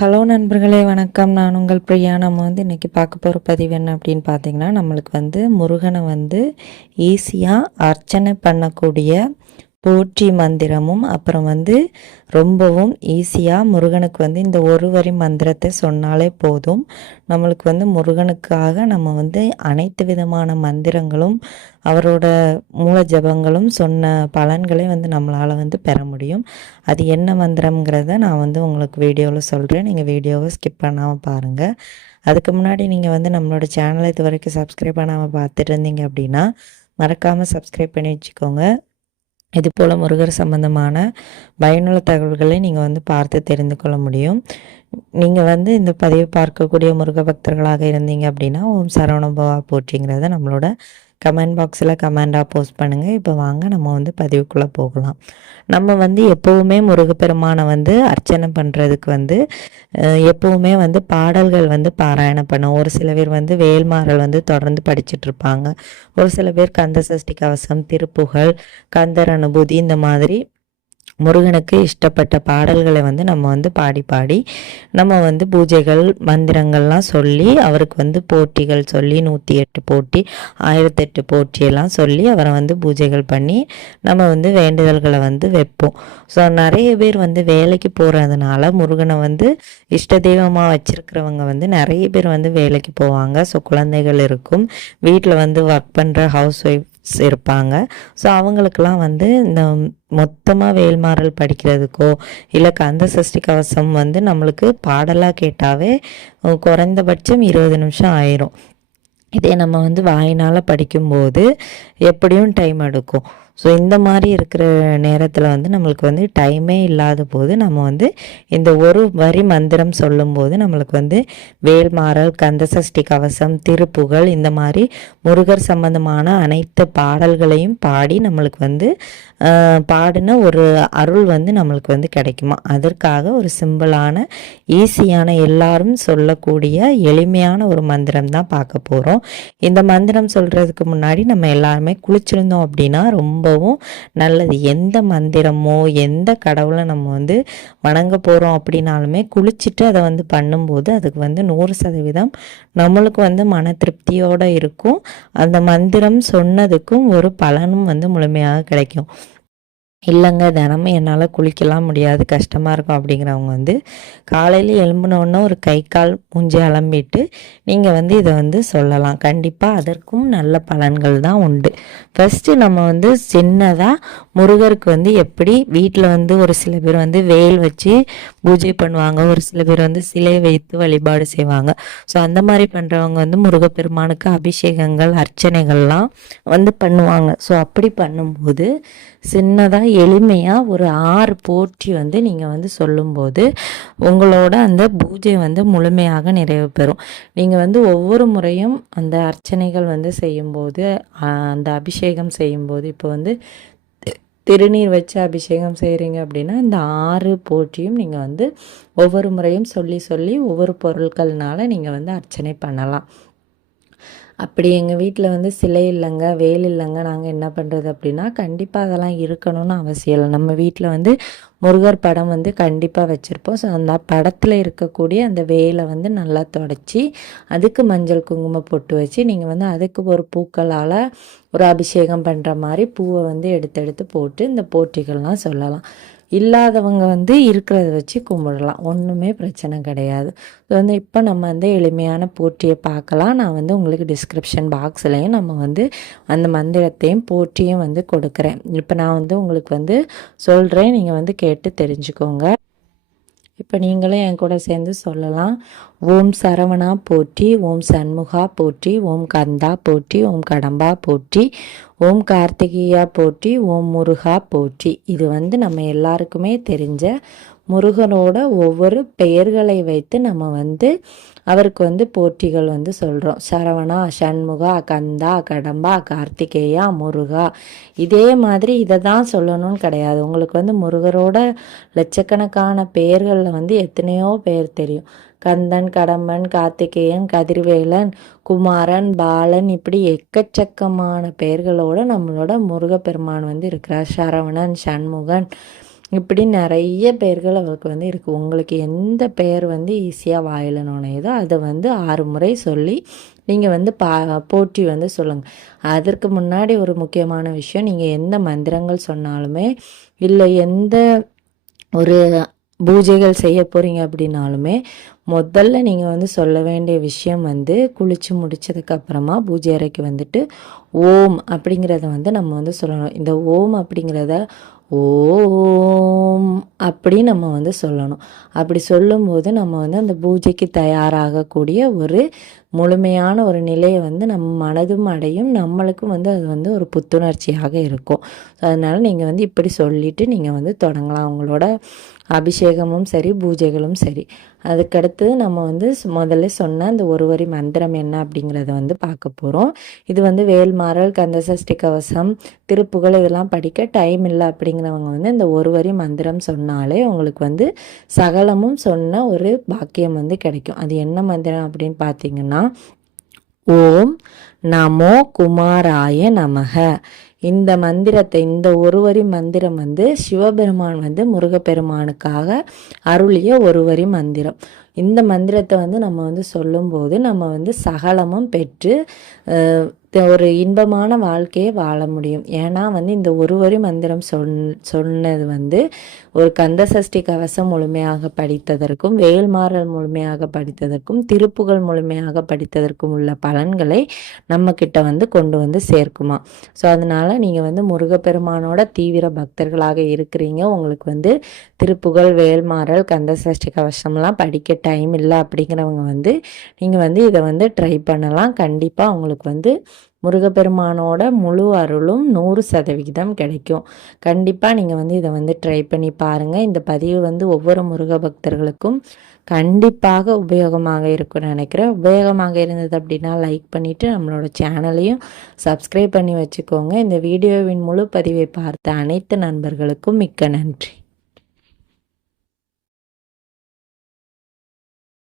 Hello நண்பர்களே, வணக்கம். நான் உங்கள் பிரியா. நம்ம இன்றைக்கி பார்க்க போகிற பதிவு என்ன அப்படின்னு பார்த்தீங்கன்னா, நம்மளுக்கு முருகனை ஈஸியாக அர்ச்சனை பண்ணக்கூடிய போற்றி மந்திரமும், அப்புறம் ரொம்பவும் ஈஸியாக முருகனுக்கு இந்த ஒரு வரி மந்திரத்தை சொன்னாலே போதும். நம்மளுக்கு முருகனுக்காக நம்ம அனைத்து விதமான மந்திரங்களும் அவரோட மூல ஜபங்களும் சொன்ன பலன்களை நம்மளால் பெற முடியும். அது என்ன மந்திரங்கிறத நான் உங்களுக்கு வீடியோவில் சொல்கிறேன். நீங்கள் வீடியோவை ஸ்கிப் பண்ணாமல் பாருங்கள். அதுக்கு முன்னாடி நீங்கள் நம்மளோட சேனலை இது வரைக்கும் சப்ஸ்கிரைப் பண்ணாமல் பார்த்துட்டு இருந்தீங்க அப்படின்னா மறக்காமல் சப்ஸ்கிரைப் பண்ணி வச்சுக்கோங்க. இது போல் முருகர் சம்பந்தமான பயனுள்ள தகவல்களை நீங்கள் பார்த்து தெரிந்து கொள்ள முடியும். நீங்கள் இந்த பதிவை பார்க்கக்கூடிய முருக பக்தர்களாக இருந்தீங்க அப்படின்னா ஓம் சரவணபவா போற்றிங்கிறத நம்மளோட கமெண்ட் பாக்ஸில் கமெண்டாக போஸ்ட் பண்ணுங்கள். இப்போ வாங்க நம்ம பதிவுக்குள்ளே போகலாம். நம்ம எப்போவுமே முருகப்பெருமானை அர்ச்சனை பண்ணுறதுக்கு எப்போவுமே பாடல்கள் பாராயணம் பண்ணும். ஒரு சில பேர் வேல்மாறல் தொடர்ந்து படிச்சுட்ருப்பாங்க. ஒரு சில பேர் கந்த சஷ்டி கவசம், திருப்புகழ், கந்தர் அனுபூதி இந்த மாதிரி முருகனுக்கு இஷ்டப்பட்ட பாடல்களை நம்ம பாடி பாடி நம்ம பூஜைகள் மந்திரங்கள்லாம் சொல்லி அவருக்கு போட்டிகள் சொல்லி 108 போட்டி 1008 போட்டியெல்லாம் சொல்லி அவரை பூஜைகள் பண்ணி நம்ம வேண்டுதல்களை வைப்போம். ஸோ நிறைய பேர் வேலைக்கு போகிறதுனால முருகனை இஷ்ட தெய்வமாக வச்சுருக்கிறவங்க நிறைய பேர் வேலைக்கு போவாங்க. ஸோ குழந்தைகள் இருக்கும், வீட்டில் ஒர்க் பண்ணுற ஹவுஸ் ஒய்ஃப் இருப்பாங்க. ஸோ அவங்களுக்கெல்லாம் இந்த மொத்தமாக வேல்மாறல் படிக்கிறதுக்கோ இல்லை கந்த சஷ்டி கவசம் நம்மளுக்கு பாடலாக கேட்டாவே குறைந்தபட்சம் 20 நிமிஷம் ஆயிரும். இதே நம்ம வாயினால் படிக்கும்போது எப்படியும் டைம் எடுக்கும். ஸோ இந்த மாதிரி இருக்கிற நேரத்தில் நம்மளுக்கு டைமே இல்லாத போது நம்ம இந்த ஒரு வரி மந்திரம் சொல்லும்போது நம்மளுக்கு வேல்மாறல், கந்த சஷ்டி கவசம், திருப்புகழ் இந்த மாதிரி முருகர் சம்பந்தமான அனைத்து பாடல்களையும் பாடி நம்மளுக்கு பாடின ஒரு அருள் நம்மளுக்கு கிடைக்குமா. அதற்காக ஒரு சிம்பிளான ஈஸியான எல்லாரும் சொல்லக்கூடிய எளிமையான ஒரு மந்திரம் தான் பார்க்க போகிறோம். இந்த மந்திரம் சொல்கிறதுக்கு முன்னாடி நம்ம எல்லாருமே குளிச்சிருந்தோம் அப்படின்னா ரொம்பவும் நல்லது. எந்த மந்திரமோ எந்த கடவுளை நம்ம வணங்க போகிறோம் அப்படின்னாலுமே குளிச்சுட்டு அதை பண்ணும்போது அதுக்கு 100% நம்மளுக்கு மன திருப்தியோடு இருக்கும். அந்த மந்திரம் சொன்னதுக்கும் ஒரு பலனும் முழுமையாக கிடைக்கும். இல்லைங்க தினமும் என்னால் குளிக்கலாம் முடியாது, கஷ்டமாக இருக்கும் அப்படிங்கிறவங்க காலையில் எழும்பினோன்னா ஒரு கை கால் மூஞ்சி அலம்பிட்டு நீங்கள் இதை சொல்லலாம். கண்டிப்பாக அதற்கும் நல்ல பலன்கள் தான் உண்டு. ஃபஸ்ட்டு நம்ம சின்னதாக முருகருக்கு எப்படி வீட்டில் ஒரு சில பேர் வேல் வச்சு பூஜை பண்ணுவாங்க, ஒரு சில பேர் சிலை வைத்து வழிபாடு செய்வாங்க. ஸோ அந்த மாதிரி பண்ணுறவங்க முருகப்பெருமானுக்கு அபிஷேகங்கள் அர்ச்சனைகள்லாம் பண்ணுவாங்க. ஸோ அப்படி பண்ணும்போது சின்னதாக எளிமையாக ஒரு 6 போற்றி நீங்கள் சொல்லும்போது உங்களோட அந்த பூஜை முழுமையாக நிறைவு பெறும். நீங்கள் ஒவ்வொரு முறையும் அந்த அர்ச்சனைகள் செய்யும்போது அந்த அபிஷேகம் செய்யும்போது இப்போ திருநீர் வச்சு அபிஷேகம் செய்கிறீங்க அப்படின்னா இந்த 6 போற்றியும் நீங்கள் ஒவ்வொரு முறையும் சொல்லி சொல்லி ஒவ்வொரு பொருட்கள்னால நீங்கள் அர்ச்சனை பண்ணலாம். அப்படி எங்கள் வீட்டில் சிலை இல்லைங்க, வேல் இல்லைங்க, நாங்கள் என்ன பண்ணுறது அப்படின்னா கண்டிப்பாக அதெல்லாம் இருக்கணும்னு அவசியம் இல்லை. நம்ம வீட்டில் முருகர் படம் கண்டிப்பாக வச்சுருப்போம். ஸோ அந்த படத்தில் இருக்கக்கூடிய அந்த வேலை நல்லா தொடச்சி அதுக்கு மஞ்சள் குங்குமம் பொட்டு வச்சு நீங்கள் அதுக்கு ஒரு பூக்களால் ஒரு அபிஷேகம் பண்ணுற மாதிரி பூவை எடுத்து எடுத்து போட்டு இந்த போற்றிகள்லாம் சொல்லலாம். இல்லாதவங்க இருக்கிறத வச்சு கும்பிடலாம், ஒன்றுமே பிரச்சனை கிடையாது. ஸோ இப்போ நம்ம எளிமையான போற்றியை பார்க்கலாம். நான் உங்களுக்கு டிஸ்கிரிப்ஷன் பாக்ஸ்லையும் நம்ம அந்த மந்திரத்தையும் போற்றியும் கொடுக்குறேன். இப்போ நான் உங்களுக்கு சொல்கிறேன், நீங்கள் கேட்டு தெரிஞ்சுக்கோங்க. இப்போ நீங்களும் என் கூட சேர்ந்து சொல்லலாம். ஓம் சரவணா போற்றி, ஓம் சண்முகா போற்றி, ஓம் கந்தா போற்றி, ஓம் கடம்பா போற்றி, ஓம் கார்த்திகேயா போற்றி, ஓம் முருகா போற்றி. இது நம்ம எல்லாருக்குமே தெரிஞ்ச முருகனோட ஒவ்வொரு பெயர்களை வைத்து நம்ம அவருக்கு போற்றிகள் சொல்கிறோம். சரவணா, சண்முகா, கந்தா, கடம்பா, கார்த்திகேயா, முருகா. இதே மாதிரி இதை தான் சொல்லணும்னு கிடையாது. உங்களுக்கு முருகரோட லட்சக்கணக்கான பெயர்களில் எத்தனையோ பெயர் தெரியும். கந்தன், கடம்பன், கார்த்திகேயன், கதிர்வேலன், குமாரன், பாலன், இப்படி எக்கச்சக்கமான பெயர்களோடு நம்மளோட முருகப்பெருமான் இருக்கிறார். சரவணன், சண்முகன், இப்படி நிறைய பெயர்கள் அவருக்கு வந்து இருக்குது. உங்களுக்கு எந்த பெயர் வந்து ஈஸியாக வாயில் நுழையுதோ அதை வந்து 6 முறை சொல்லி நீங்கள் வந்து போற்றி வந்து சொல்லுங்கள். அதற்கு முன்னாடி ஒரு முக்கியமான விஷயம், நீங்கள் எந்த மந்திரங்கள் சொன்னாலுமே இல்லை எந்த ஒரு பூஜைகள் செய்ய போகிறீங்க அப்படின்னாலுமே முதல்ல நீங்கள் வந்து சொல்ல வேண்டிய விஷயம் வந்து குளித்து முடித்ததுக்கப்புறமா பூஜை அறைக்கு வந்துட்டு ஓம் அப்படிங்கிறத வந்து நம்ம வந்து சொல்லணும். இந்த ஓம் அப்படிங்கிறத ஓம் அப்படி நம்ம வந்து சொல்லணும். அப்படி சொல்லும்போது நம்ம வந்து அந்த பூஜைக்கு தயாராகக்கூடிய ஒரு முழுமையான ஒரு நிலையை வந்து நம்ம மனதும் அடையும், நம்மளுக்கும் வந்து அது வந்து ஒரு புத்துணர்ச்சியாக இருக்கும். ஸோ அதனால் நீங்கள் வந்து இப்படி சொல்லிவிட்டு நீங்கள் வந்து தொடங்கலாம் உங்களோட அபிஷேகமும் சரி பூஜைகளும் சரி. அதுக்கடுத்து நம்ம வந்து முதல்ல சொன்ன அந்த ஒரு வரி மந்திரம் என்ன அப்படிங்கிறத வந்து பார்க்க போகிறோம். இது வந்து வேல்மாறல், கந்தசஷ்டி கவசம், திருப்புகழ் இதெல்லாம் படிக்க டைம் இல்லை அப்படிங்கிறவங்க வந்து இந்த ஒரு வரி மந்திரம் சொன்னாலே உங்களுக்கு வந்து சகலமும் சொன்ன ஒரு பாக்கியம் வந்து கிடைக்கும். அது என்ன மந்திரம் அப்படின்னு பார்த்தீங்கன்னா, ஓம் நமோ குமாராய நமக. இந்த மந்திரத்தை, இந்த ஒரு வரி மந்திரம் வந்து சிவபெருமான் வந்து முருகப்பெருமானுக்காக அருளிய ஒரு வரி மந்திரம். இந்த மந்திரத்தை வந்து நம்ம வந்து சொல்லும்போது நம்ம வந்து சகலமும் பெற்று ஒரு இன்பமான வாழ்க்கையை வாழ முடியும். ஏன்னா வந்து இந்த ஒரு வரி மந்திரம் சொன்னது வந்து ஒரு கந்தசஷ்டி கவசம் முழுமையாக படித்ததற்கும், வேல்மாறல் முழுமையாக படித்ததற்கும், திருப்புகழ் முழுமையாக படித்ததற்கும் உள்ள பலன்களை நம்மக்கிட்ட வந்து கொண்டு வந்து சேர்க்குமா. ஸோ அதனால் நீங்கள் வந்து முருகப்பெருமானோட தீவிர பக்தர்களாக இருக்கிறீங்க, உங்களுக்கு வந்து திருப்புகழ், வேல்மாறல், கந்தசஷ்டி கவசம்லாம் படிக்க டைம் இல்லை அப்படிங்கிறவங்க வந்து நீங்கள் வந்து இதை வந்து ட்ரை பண்ணலாம். கண்டிப்பாக உங்களுக்கு வந்து முருகப்பெருமானோட முழு அருளும் 100% கிடைக்கும். கண்டிப்பாக நீங்கள் வந்து இதை வந்து ட்ரை பண்ணி பாருங்கள். இந்த பதிவு வந்து ஒவ்வொரு முருக பக்தர்களுக்கும் கண்டிப்பாக உபயோகமாக இருக்கும்னு நினைக்கிறேன். உபயோகமாக இருந்தது அப்படின்னா லைக் பண்ணிவிட்டு நம்மளோட சேனலையும் சப்ஸ்கிரைப் பண்ணி வச்சுக்கோங்க. இந்த வீடியோவின் முழு பதிவை பார்த்த அனைத்து நண்பர்களுக்கும் மிக்க நன்றி.